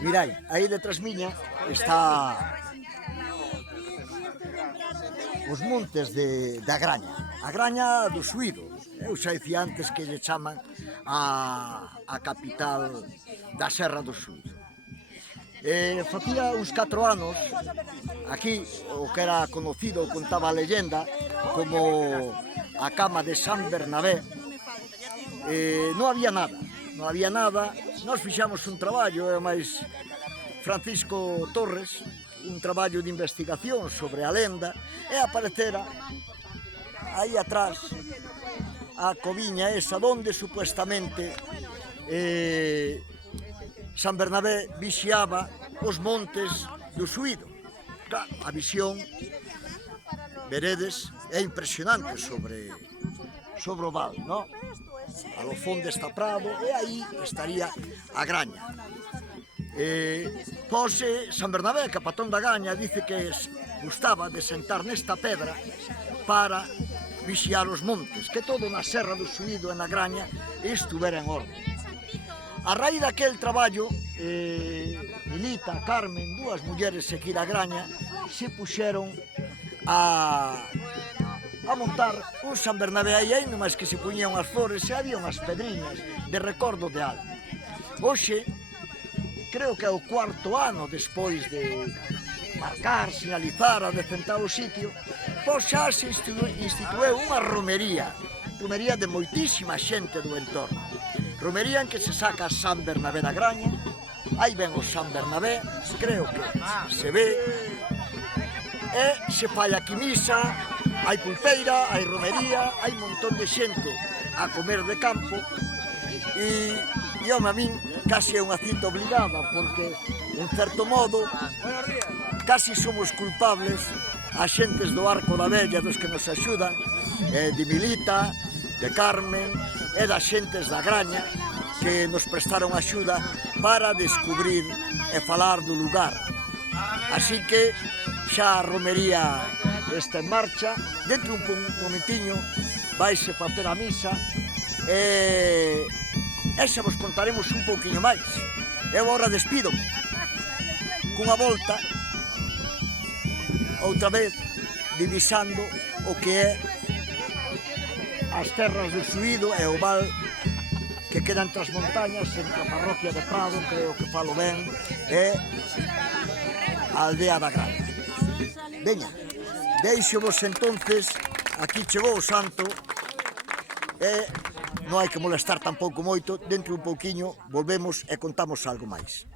Mirai, aí detrás miña está os montes da Graña. A Graña do Suído. Eu xa dicía antes que lle chaman a capital da Serra do Suído. Facía uns 4 anos, aquí, o que era conocido, contaba a leyenda, como a cama de San Bernabé, non había nada. Non había nada, nós fixamos un traballo, e máis Francisco Torres, un traballo de investigación sobre a lenda, e aparecera aí atrás a coviña esa donde supuestamente San Bernabé vixiaba os montes do Suído. Claro, a visión, veredes, é impresionante sobre o val, non? A lo fondo está Prado e aí estaría a Graña. Pose San Bernabé, capatón da Graña, dice que gustaba de sentar nesta pedra para vixiar os montes, que todo na Serra do Suído e na Graña estuvera en orden. A raíz daquel traballo, Milita, Carmen, dúas mulleres aquí da Graña, se puxeron a montar un San Bernabé aí, nomás que se puñían as flores e había unhas pedriñas de recordo de algo. Hoxe, creo que é o 4º ano despois de marcar, sinalizar, adecentar o sitio, pois xa se instituiu unha romería de moitísima xente do entorno. Romería en que se saca San Bernabé da Graña, aí ven o San Bernabé, creo que se ve, e se fai aquí misa, hai pulpeira, hai romería, hai un montón de xente a comer de campo, e home, a min casi é unha cita obligada, porque, en certo modo, casi somos culpables a xentes do Arco da Vella, dos que nos axudan, de Milita, de Carmen, e das xentes da Graña que nos prestaron axuda para descubrir e falar do lugar. Así que xa a romería está en marcha, dentro un momentiño vaise facer a misa e xa vos contaremos un pouquiño máis. Eu agora despídome cunha volta outra vez divisando o que é as terras do Suído e o val que queda entre as montañas, entre a parroquia de Prado, creo que falo ben, e a aldea da Graña. Veña, deixo-vos entonces, aquí chegou o santo, e non hai que molestar tampouco moito, dentro un pouquiño volvemos e contamos algo máis.